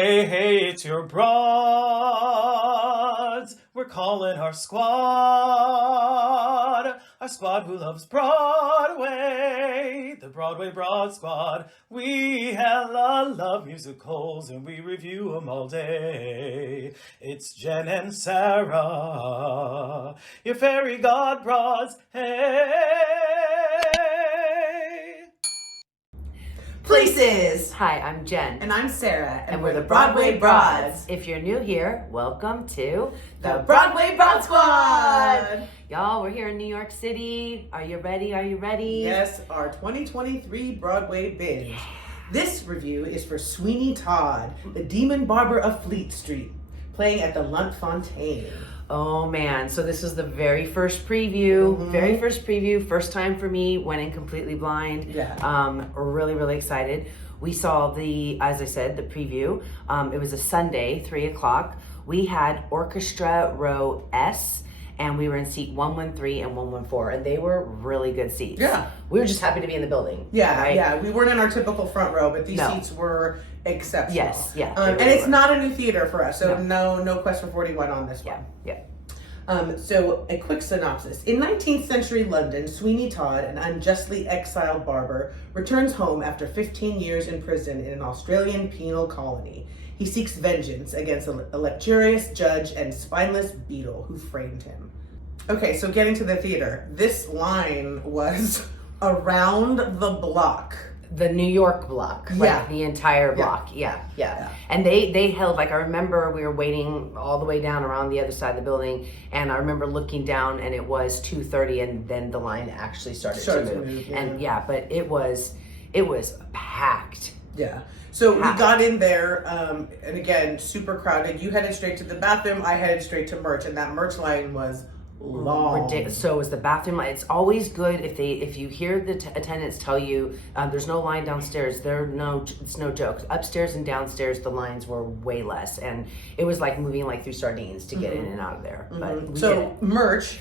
Hey, hey, it's your broads. We're calling our squad who loves Broadway, the Broadway Broad Squad. We hella love musicals and we review them all day. It's Jen and Sarah, your fairy god broads. Hey. Places. Hi, I'm Jen. And I'm Sarah. And we're the Broadway Broads. If you're new here, welcome to the Broadway Broad Squad. Y'all, we're here in New York City. Are you ready? Are you ready? Yes, our 2023 Broadway binge. This review is for Sweeney Todd, the demon barber of Fleet Street, playing at the Lunt Fontaine. Oh man, so this was the very first preview, first time for me, went in completely blind. Yeah. Really excited. We saw as I said, the preview. It was a Sunday, 3:00. We had Orchestra Row S, and we were in seat 113 and 114, and they were really good seats. Yeah. We were just happy to be in the building. Yeah, right? yeah. We weren't in our typical front row, but these seats were exceptional. Yes, yeah. And it's not a new theater for us, so no Quest for 41 on this one. Yeah. So a quick synopsis. In 19th century London, Sweeney Todd, an unjustly exiled barber, returns home after 15 years in prison in an Australian penal colony. He seeks vengeance against a luxurious judge and spineless beetle who framed him. Okay, so getting to the theater. This line was around the block. The New York block, like the entire block, yeah. And they held, like, I remember we were waiting all the way down around the other side of the building, and I remember looking down, and it was 2:30, and then the line actually started to move. And but it was packed. Yeah. So we got in there, and again, super crowded. You headed straight to the bathroom. I headed straight to merch, and that merch line was long. Ridiculous. So was the bathroom line. It's always good if you hear the attendants tell you there's no line downstairs. It's no joke. Upstairs and downstairs the lines were way less, and it was like moving like through sardines to get in and out of there. But merch.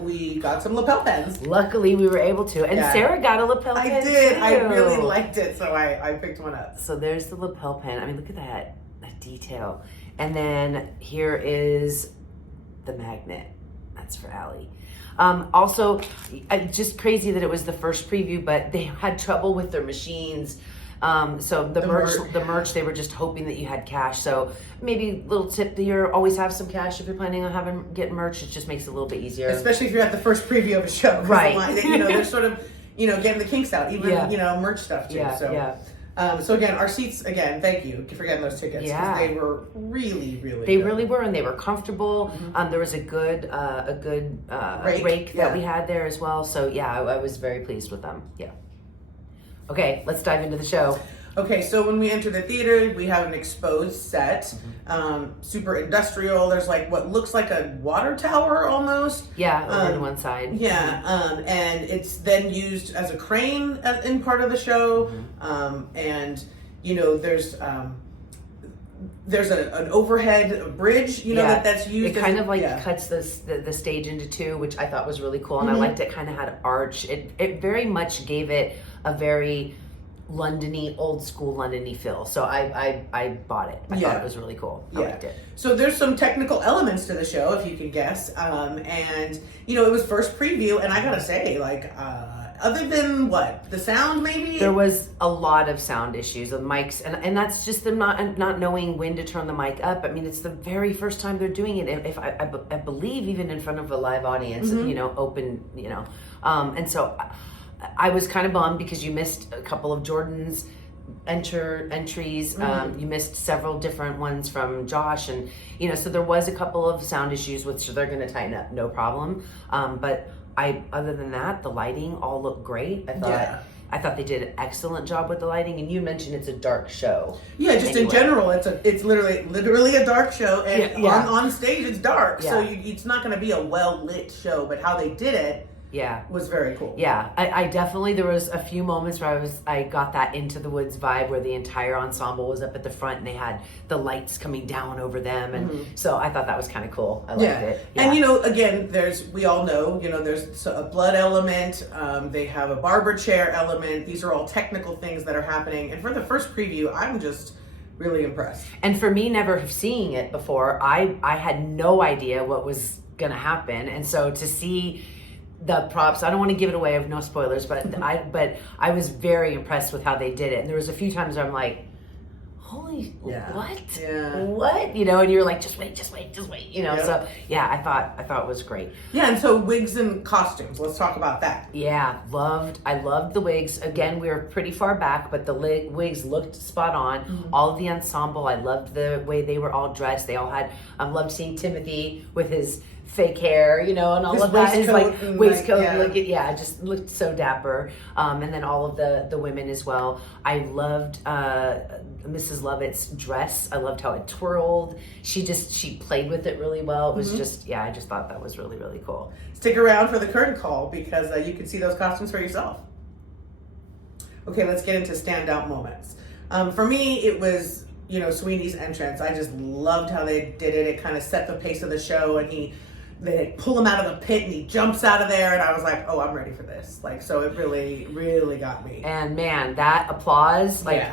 We got some lapel pens. Luckily, we were able to. And Sarah got a lapel pen. I did. Too. I really liked it, so I picked one up. So there's the lapel pen. I mean, look at that detail. And then here is the magnet. That's for Allie. Also, just crazy that it was the first preview, but they had trouble with their machines. So the merch, they were just hoping that you had cash. So maybe little tip here, always have some cash if you're planning on getting merch. It just makes it a little bit easier. Especially if you're at the first preview of a show. Right. They're sort of, getting the kinks out, even, merch stuff too. So again, our seats, thank you for getting those tickets. Because they were really good. They really were, and they were comfortable. There was a good rake that we had there as well. So I was very pleased with them. Yeah. Okay, let's dive into the show. Okay, so when we enter the theater, we have an exposed set, super industrial. There's like what looks like a water tower almost. Yeah, over to one side. Yeah, and it's then used as a crane in part of the show. And there's an overhead bridge, that's used. It kind of cuts the stage into two, which I thought was really cool, and I liked it. Kind of had an arch. It very much gave it a very London-y, old school London-y feel. So I bought it. I thought it was really cool. I liked it. So there's some technical elements to the show, if you can guess. And it was first preview, and I gotta say, other than the sound maybe? There was a lot of sound issues with mics, and that's just them not knowing when to turn the mic up. I mean, it's the very first time they're doing it. If I believe even in front of a live audience, open, and so I was kind of bummed because you missed a couple of Jordan's entries. You missed several different ones from Josh, and so there was a couple of sound issues which they're going to tighten up, no problem. But other than that, the lighting all looked great. I thought they did an excellent job with the lighting, and you mentioned it's a dark show. Yeah, just in general, it's literally a dark show, and on stage it's dark, so it's not going to be a well lit show. But how they did it was very cool. Yeah, I definitely, there was a few moments where I got that Into the Woods vibe where the entire ensemble was up at the front and they had the lights coming down over them, and so I thought that was kind of cool. I liked it. Yeah. And again, we all know, there's a blood element, they have a barber chair element. These are all technical things that are happening, and for the first preview, I'm just really impressed. And for me, never seeing it before, I had no idea what was gonna happen, and so to see the props, I don't want to give it away, I have no spoilers, but I was very impressed with how they did it. And there was a few times where I'm like, holy, what? Yeah. What? You know, and you're like, just wait, you know. Yep. So yeah, I thought it was great. Yeah, and so wigs and costumes. Let's talk about that. Yeah, I loved the wigs. Again, we were pretty far back, but the wigs looked spot on. All of the ensemble, I loved the way they were all dressed. They all had, I loved seeing Timothy with his fake hair, you know, and all of that. His like waistcoat, just looked so dapper. And then all of the women as well. I loved Mrs. Lovett's dress. I loved how it twirled. She played with it really well. It was I just thought that was really, really cool. Stick around for the curtain call because you can see those costumes for yourself. Okay, let's get into standout moments. For me, it was, you know, Sweeney's entrance. I just loved how they did it. It kind of set the pace of the show, and they pull him out of the pit and he jumps out of there, and I was like, oh, I'm ready for this. Like, so it really, really got me. And man, that applause, roaring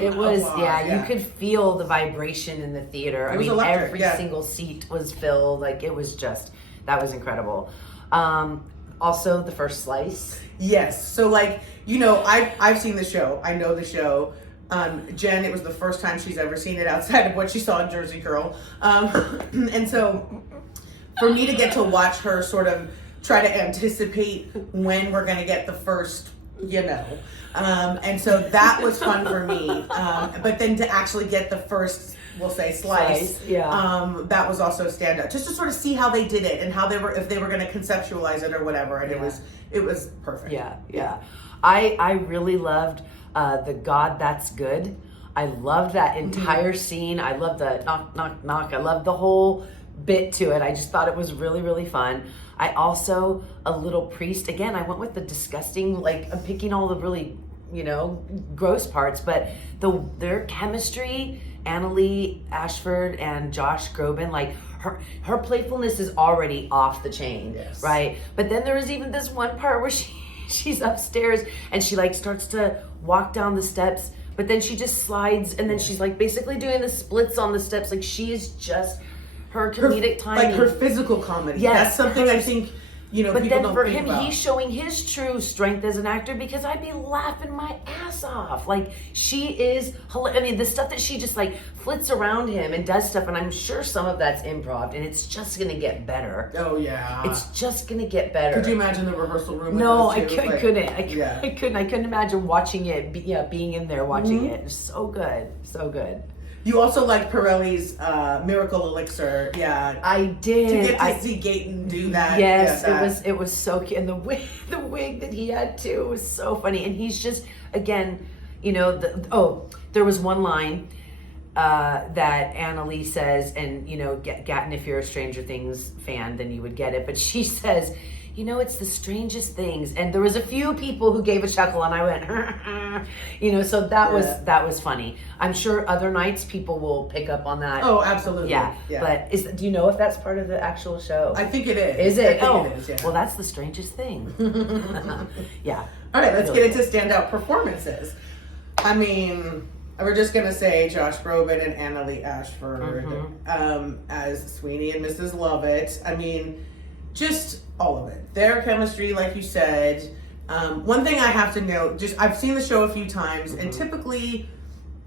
it was applause, you could feel the vibration in the theater. I mean, electric, every single seat was filled. Like, it was just, that was incredible. Also the first slice. Yes. So, like, you know, I've seen the show. I know the show. Jen, it was the first time she's ever seen it outside of what she saw in Jersey Girl. And so for me to get to watch her sort of try to anticipate when we're going to get the first, you know. And so that was fun for me. But then to actually get the first, we'll say, slice. That was also a standout. Just to sort of see how they did it and how they were, if they were going to conceptualize it or whatever. And it was perfect. Yeah. I really loved the God That's Good. I loved that entire scene. I loved the knock, knock, knock. I loved the whole bit to it. I just thought it was really, really fun. I also, a little priest, again, I went with the disgusting, like, I'm picking all the really, you know, gross parts, but their chemistry, Annalee Ashford and Josh Groban, like, her playfulness is already off the chain, right? But then there was even this one part where she's upstairs and she, like, starts to walk down the steps, but then she just slides, and then she's, like, basically doing the splits on the steps. Like, she is just, her comedic timing. Like, her physical comedy. Yes. That's something I think, you know, but people then don't for think him, about. he's showing his true strength as an actor, because I'd be laughing my ass off. Like, she is, I mean, the stuff that she just, like, flits around him and does stuff, and I'm sure some of that's improv, and it's just gonna get better. Oh yeah, it's just gonna get better. Could you imagine the rehearsal room? No, I couldn't. I couldn't imagine watching it. Being in there watching it. It's so good, so good. You also liked Pirelli's Miracle Elixir, I did. To get to see Gaten do that. Yes, it was so cute, and the wig that he had too was so funny. And he's just, again, you know, there was one line that Annalee says, and, you know, Gatton, if you're a Stranger Things fan, then you would get it. But she says, you know, it's the strangest things. And there was a few people who gave a chuckle, and I went, you know, so that was funny. I'm sure other nights people will pick up on that. Oh, absolutely. Yeah. But do you know if that's part of the actual show? I think it is. Is it? I think it is, yeah. Well, that's the strangest thing. Yeah. All right, let's get into standout performances. I mean, we're just going to say Josh Groban and Annalee Ashford as Sweeney and Mrs. Lovett. I mean, just all of it. Their chemistry, like you said. One thing I have to note, I've seen the show a few times, and typically,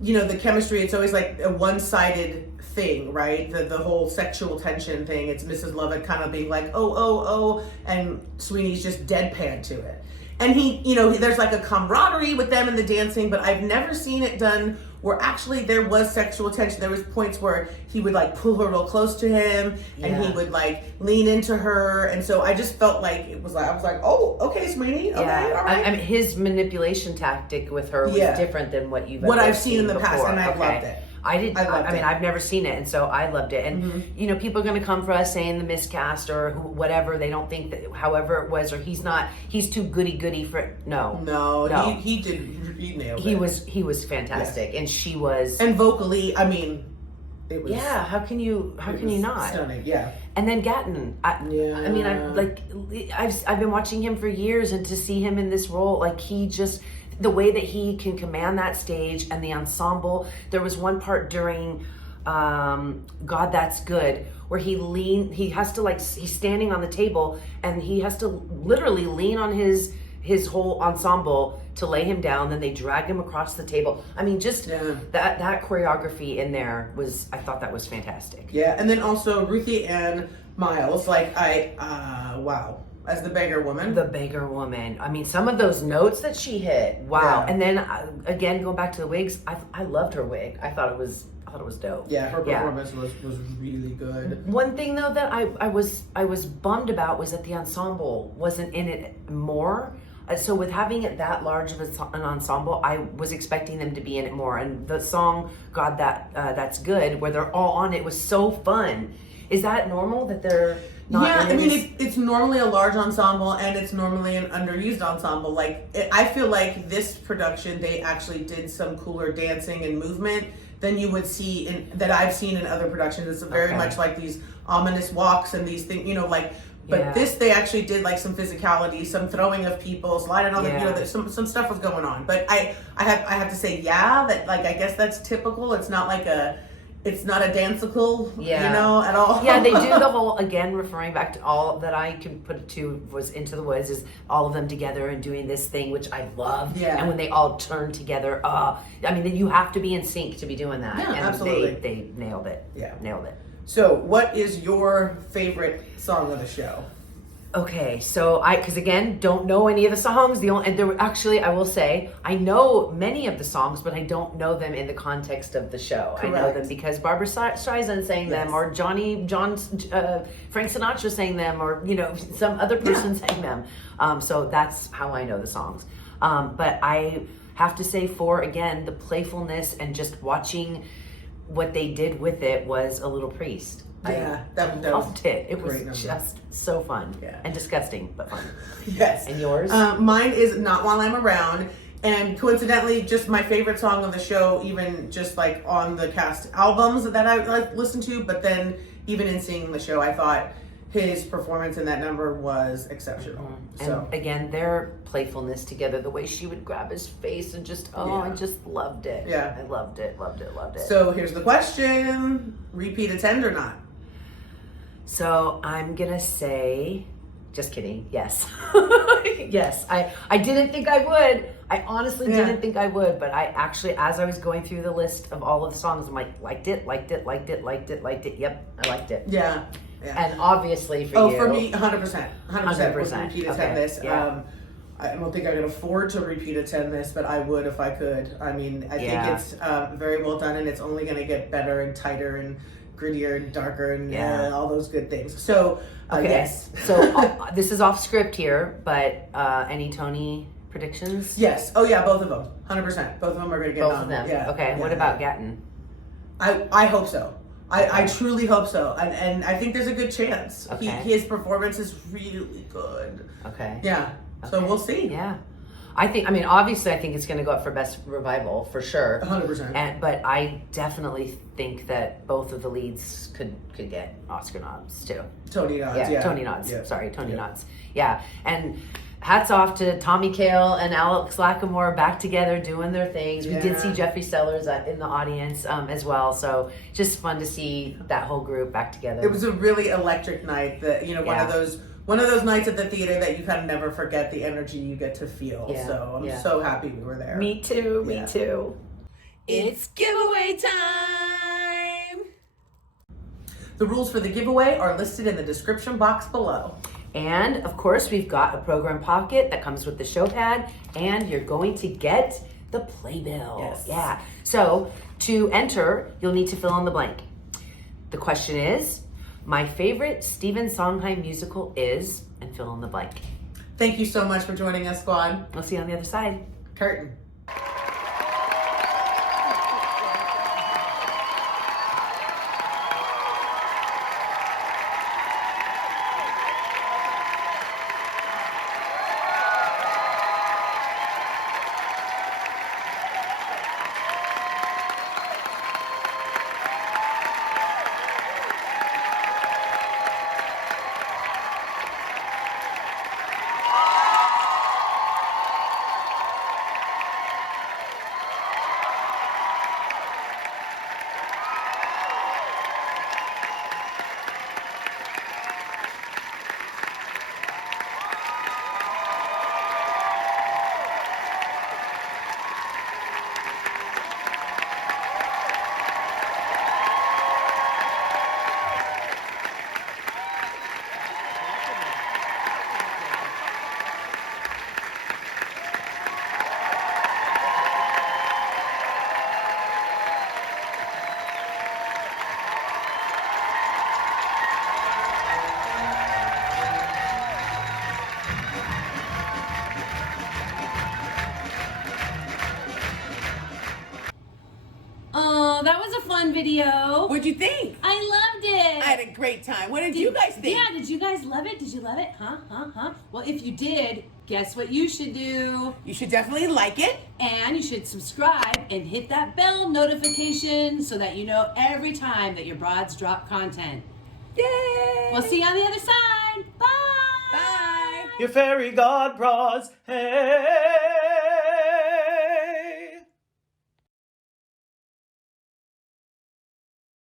you know, the chemistry, it's always like a one-sided thing, right? The whole sexual tension thing. It's Mrs. Lovett kind of being like, oh, and Sweeney's just deadpan to it. And he, you know, there's like a camaraderie with them in the dancing, but I've never seen it done where actually there was sexual tension. There was points where he would like pull her real close to him, and he would like lean into her. And so I just felt like I was like, oh, okay, Sweeney, okay, all right. I mean, his manipulation tactic with her was different than what I've seen in the past, before. and I loved it. I mean, I've never seen it, and so I loved it. And you know, people are going to come for us saying the miscast or whatever. They don't think that, however it was, or he's too goody for. No. He nailed it. He was fantastic, and she was. And vocally, I mean, it was. Yeah, how can you not? Stunning, yeah. And then Gatton, I mean, I've been watching him for years, and to see him in this role, like, he just, the way that he can command that stage and the ensemble. There was one part during God That's Good where he has to like, he's standing on the table and he has to literally lean on his whole ensemble to lay him down. Then they drag him across the table. I mean, just that choreography in there I thought that was fantastic. Yeah, and then also Ruthie Ann Miles, like wow, as the beggar woman. The beggar woman. I mean, some of those notes that she hit. Wow. Yeah. And then again, going back to the wigs, I loved her wig. I thought it was dope. Yeah, her performance was really good. One thing though that I was bummed about was that the ensemble wasn't in it more. So with having it that large of an ensemble, I was expecting them to be in it more. And the song God That's Good, where they're all on it, was so fun. Is that normal that they're not? Yeah, I mean, it's normally a large ensemble and it's normally an underused ensemble. Like, I feel like this production, they actually did some cooler dancing and movement than you would see that I've seen in other productions. It's very much like these ominous walks and these things, like. But this, they actually did like some physicality, some throwing of people, sliding on the, some stuff was going on. But I have to say, that like, I guess that's typical. It's not like it's not a danceicle, at all. Yeah, they do the whole, again, referring back to all that I can put it to was Into the Woods, is all of them together and doing this thing, which I love. Yeah. And when they all turn together, I mean, you have to be in sync to be doing that. Yeah, and absolutely. They nailed it. Yeah. Nailed it. So, what is your favorite song of the show? Okay, so because again, don't know any of the songs. I will say, I know many of the songs, but I don't know them in the context of the show. Correct. I know them because Barbara Streisand sang them, or Frank Sinatra sang them, or some other person sang them. So that's how I know the songs. But I have to say, again, the playfulness and just watching what they did with it was A Little Priest. Yeah, that loved it. It was just so fun and disgusting, but fun. Yes. And yours? Mine is Not While I'm Around, and coincidentally, just my favorite song of the show, even just like on the cast albums that I listened to, but then even in seeing the show, I thought his performance in that number was exceptional. Mm-hmm. So. And again, their playfulness together, the way she would grab his face and just, I just loved it. Yeah. I loved it. So here's the question, repeat attend or not? So I'm going to say, just kidding, yes. Yes, I didn't think I would. I honestly didn't think I would, but I actually, as I was going through the list of all of the songs, I'm like, liked it. Yep, I liked it. Yeah. And obviously for you. For me, 100%. 100% repeat attend this. Yeah. I don't think I could afford to repeat attend this, but I would if I could. I mean, I think it's very well done, and it's only going to get better and tighter and grittier and darker and all those good things. So, yes. So this is off script here, but any Tony predictions? Yes. Oh yeah, both of them. 100%. Both of them are going to get both of them. Yeah. Okay. What about Gatton? I hope so. I truly hope so, and I think there's a good chance. Okay. His performance is really good. Okay. Yeah. Okay. So we'll see. Yeah. Obviously, I think it's going to go up for Best Revival for sure. 100%. But I definitely think that both of the leads could get Oscar nods too. Tony nods. Yeah. Tony nods. Yeah. Sorry, Tony nods. Yeah. And hats off to Tommy Kail and Alex Lacamoire back together doing their things. We did see Jeffrey Sellers in the audience as well. So just fun to see that whole group back together. It was a really electric night. One of those nights at the theater that you kind of never forget the energy you get to feel. Yeah. So I'm so happy we were there. Me too. Me too. It's giveaway time. The rules for the giveaway are listed in the description box below. And of course, we've got a program pocket that comes with the show pad, and you're going to get the playbill. Yes. Yeah. So to enter, you'll need to fill in the blank. The question is, my favorite Stephen Sondheim musical is, and fill in the blank. Thank you so much for joining us, squad. We'll see you on the other side. Curtain. video. What'd you think? I loved it. I had a great time. What did you guys think? Yeah, did you guys love it? Did you love it? Huh? Well, if you did, guess what you should do? You should definitely like it. And you should subscribe and hit that bell notification so that you know every time that your broads drop content. Yay! We'll see you on the other side. Bye! Bye! Your fairy god broads, hey!